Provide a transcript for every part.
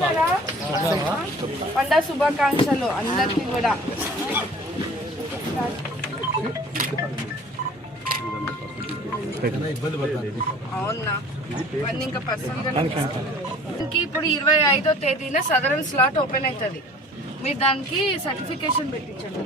బాగున్నారా? పండుగ శుభాకాంక్షలు అందరికీ కూడా. అవునా, ఇవన్నీ ఇంకా పర్సనల్గా ఇప్పుడు 25వ తేదీన సదరన్ స్లాట్ ఓపెన్ అవుతుంది. మీరు దానికి సర్టిఫికేషన్ పెట్టించండి.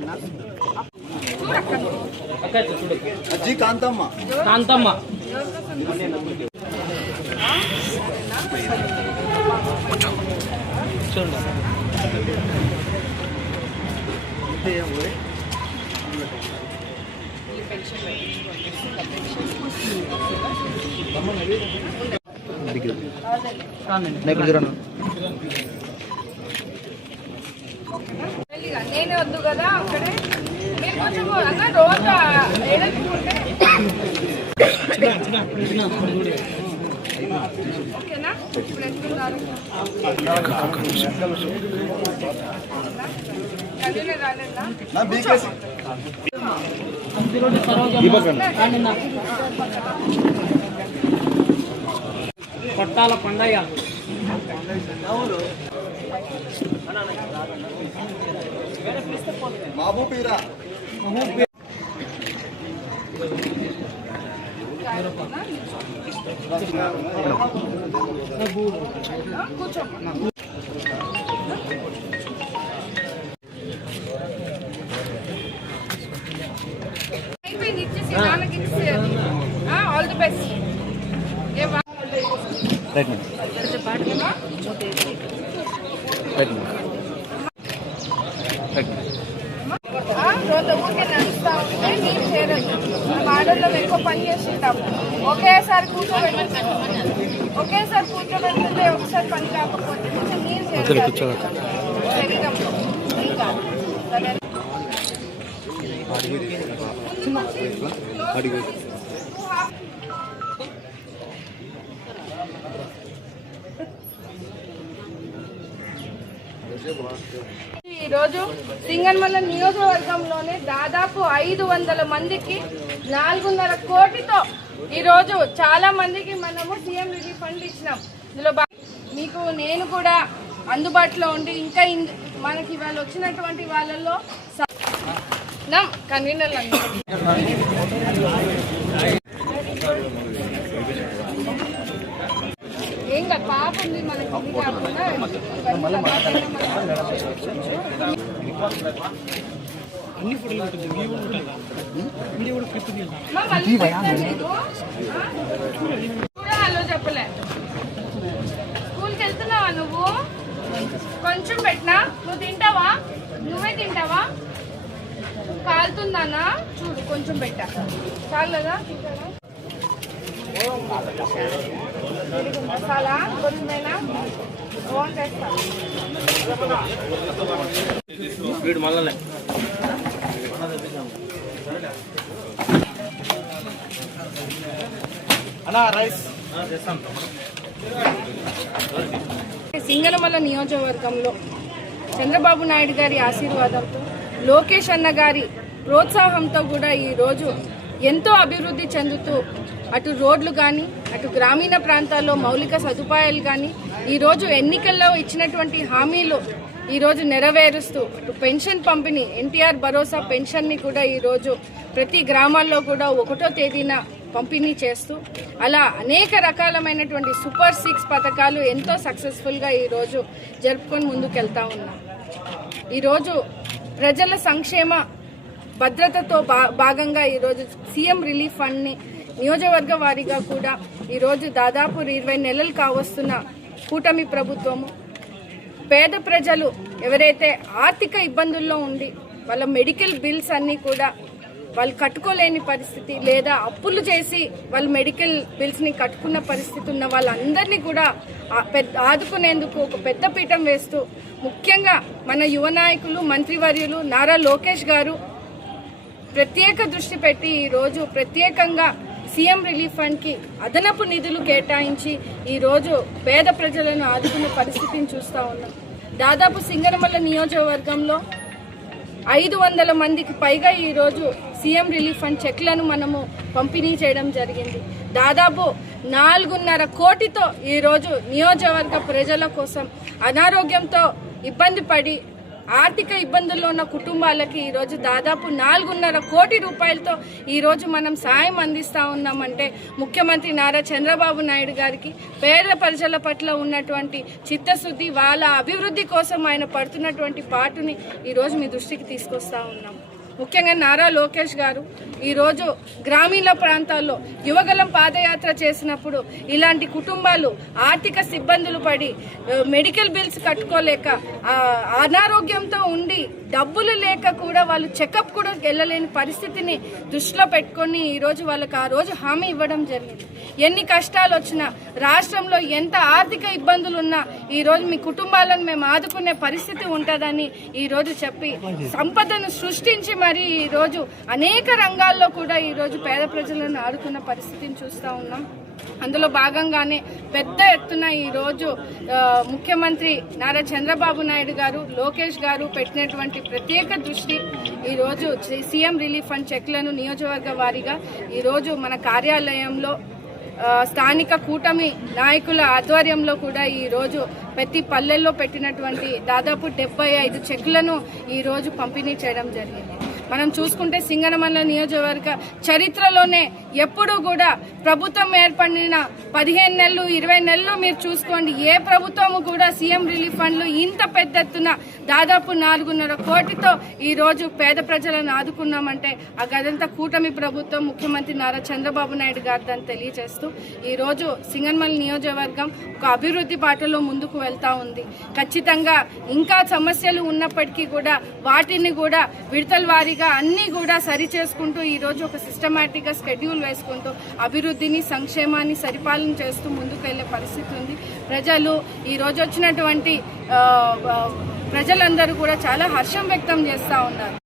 నేనే వద్దు కదా అక్కడే మీరు కొంచెం రోజు ఓకేనా? ఇప్పుడు ఎట్లున్నారు? చదివే రాలేదా? కొట్టాల పండగ మహబూబీరా అయిపోయింది, ఇచ్చేసి నాన్నకి ఇచ్చేది. All the best. ఊరికే నడుస్తా ఉంటే మీరు చేరదు. ఆడల్లో ఎక్కువ పని చేస్తుంటాము. ఒకేసారి కూర్చోబెట్టుంటే ఒకసారి పని కాకపోతే కొంచెం మీరు చేయాలి శరీరంలో. ఇంకా ఈరోజు సింగనమల నియోజకవర్గంలోనే దాదాపు 500 మందికి 4.5 కోటితో ఈరోజు చాలా మందికి మనము సీఎం రిలీఫ్ ఫండ్ ఇచ్చినాం. ఇందులో మీకు నేను కూడా అందుబాటులో ఉండి ఇంకా మనకి ఇవాళ వచ్చినటువంటి వాళ్ళల్లో కన్వీనర్లు ఏం కాదు, పాప ఉంది మనకి. కాకుండా హలో చెప్పలే. స్కూల్కి వెళ్తున్నావా నువ్వు? కొంచెం పెట్టినా. నువ్వు తింటావా? నువ్వే తింటావా? కాలుతుందానా? చూడు, కొంచెం పెట్టా చాలు కదా. మసాలా కొంచెమైనా బాగుంటేస్తా. సింగనమల నియోజకవర్గంలో చంద్రబాబు నాయుడు గారి ఆశీర్వాదంతో, లోకేష్ అన్న గారి ప్రోత్సాహంతో కూడా ఈరోజు ఎంతో అభివృద్ధి చెందుతూ అటు రోడ్లు కానీ, అటు గ్రామీణ ప్రాంతాల్లో మౌలిక సదుపాయాలు కానీ, ఈరోజు ఎన్నికల్లో ఇచ్చినటువంటి హామీలు ఈరోజు నెరవేరుస్తూ, అటు పెన్షన్ పంపిణీ, ఎన్టీఆర్ భరోసా పెన్షన్ని కూడా ఈరోజు ప్రతి గ్రామాల్లో కూడా 1వ తేదీన పంపిణీ చేస్తూ, అలా అనేక రకాలమైనటువంటి సూపర్ 6 పథకాలు ఎంతో సక్సెస్ఫుల్గా ఈరోజు జరుపుకొని ముందుకెళ్తా ఉన్నాం. ఈరోజు ప్రజల సంక్షేమ భద్రతతో భాగంగా ఈరోజు సీఎం రిలీఫ్ ఫండ్ని నియోజకవర్గ వారీగా కూడా ఈరోజు దాదాపు 20 నెలలు కావస్తున్న కూటమి ప్రభుత్వము పేద ప్రజలు ఎవరైతే ఆర్థిక ఇబ్బందుల్లో ఉండి వాళ్ళ మెడికల్ బిల్స్ అన్నీ కూడా వాళ్ళు కట్టుకోలేని పరిస్థితి, లేదా అప్పులు చేసి వాళ్ళు మెడికల్ బిల్స్ని కట్టుకున్న పరిస్థితి ఉన్న వాళ్ళందరినీ కూడా ఆదుకునేందుకు ఒక పెద్ద పీఠం వేస్తూ, ముఖ్యంగా మన యువ నాయకులు మంత్రివర్యులు నారా లోకేష్ గారు ప్రత్యేక దృష్టి పెట్టి ఈరోజు ప్రత్యేకంగా సీఎం రిలీఫ్ ఫండ్కి అదనపు నిధులు కేటాయించి ఈరోజు పేద ప్రజలను ఆదుకునే పరిస్థితిని చూస్తూ ఉన్నాం. దాదాపు సింగనమల నియోజకవర్గంలో 500 మందికి పైగా ఈరోజు సీఎం రిలీఫ్ ఫండ్ చెక్లను మనము పంపిణీ చేయడం జరిగింది. దాదాపు 4.5 కోటితో ఈరోజు నియోజకవర్గ ప్రజల కోసం అనారోగ్యంతో ఇబ్బంది పడి ఆర్థిక ఇబ్బందుల్లో ఉన్న కుటుంబాలకి ఈరోజు దాదాపు 4.5 కోటి రూపాయలతో ఈరోజు మనం సాయం అందిస్తూ ఉన్నామంటే ముఖ్యమంత్రి నారా చంద్రబాబు నాయుడు గారికి పేద ప్రజల పట్ల ఉన్నటువంటి చిత్తశుద్ధి, వాళ్ళ అభివృద్ధి కోసం ఆయన పడుతున్నటువంటి పాటుని ఈరోజు మీ దృష్టికి తీసుకొస్తా ఉన్నాం. ముఖ్యంగా నారా లోకేష్ గారు ఈరోజు గ్రామీణ ప్రాంతాల్లో యువగలం పాదయాత్ర చేసినప్పుడు ఇలాంటి కుటుంబాలు ఆర్థిక ఇబ్బందులు పడి మెడికల్ బిల్స్ కట్టుకోలేక అనారోగ్యంతో ఉండి డబ్బులు లేక కూడా వాళ్ళు చెకప్ కూడా వెళ్ళలేని పరిస్థితిని దృష్టిలో పెట్టుకొని ఈరోజు వాళ్ళకి ఆ రోజు హామీ ఇవ్వడం జరిగింది. ఎన్ని కష్టాలు వచ్చినా, రాష్ట్రంలో ఎంత ఆర్థిక ఇబ్బందులు ఉన్నా ఈరోజు మీ కుటుంబాలను మేము ఆదుకునే పరిస్థితి ఉంటుందని ఈరోజు చెప్పి సంపదను సృష్టించి మరి ఈరోజు అనేక రంగాల్లో కూడా ఈరోజు పేద ప్రజలను ఆదుకున్న పరిస్థితిని చూస్తూ ఉన్నాం. అందులో భాగంగానే పెద్ద ఎత్తున ఈరోజు ముఖ్యమంత్రి నారా చంద్రబాబు నాయుడు గారు, లోకేష్ గారు పెట్టినటువంటి ప్రత్యేక దృష్టి ఈరోజు సీఎం రిలీఫ్ ఫండ్ చెక్లను నియోజకవర్గ వారీగా ఈరోజు మన కార్యాలయంలో స్థానిక కూటమి నాయకుల ఆధ్వర్యంలో కూడా ఈరోజు ప్రతి పల్లెల్లో పెట్టినటువంటి దాదాపు 75 చెక్లను ఈరోజు పంపిణీ చేయడం జరిగింది. మనం చూసుకుంటే సింగనమల్ల నియోజకవర్గ చరిత్రలోనే ఎప్పుడూ కూడా ప్రభుత్వం ఏర్పడిన 15 నెలలు 20 నెలలు మీరు చూసుకోండి, ఏ ప్రభుత్వము కూడా సీఎం రిలీఫ్ ఫండ్లు ఇంత పెద్ద ఎత్తున దాదాపు 4.5 కోటితో ఈరోజు పేద ప్రజలను ఆదుకున్నామంటే ఆ గదంతా కూటమి ప్రభుత్వం, ముఖ్యమంత్రి నారా చంద్రబాబు నాయుడు గారు దాన్ని తెలియజేస్తూ ఈరోజు సింగనమల్ల నియోజకవర్గం ఒక అభివృద్ధి బాటలో ముందుకు వెళ్తా ఉంది. ఖచ్చితంగా ఇంకా సమస్యలు ఉన్నప్పటికీ కూడా వాటిని కూడా విడతల వారీగా అన్ని కూడా సరి చేసుకుంటూ ఈరోజు ఒక సిస్టమేటిక్ గా షెడ్యూల్ వేసుకుంటూ అభివృద్ధిని, సంక్షేమాన్ని పరిపాలన చేస్తూ ముందుకు వెళ్లే పరిస్థితి ఉంది. ప్రజలు ఈ రోజు వచ్చినటువంటి ప్రజలందరూ కూడా చాలా హర్షం వ్యక్తం చేస్తా ఉన్నారు.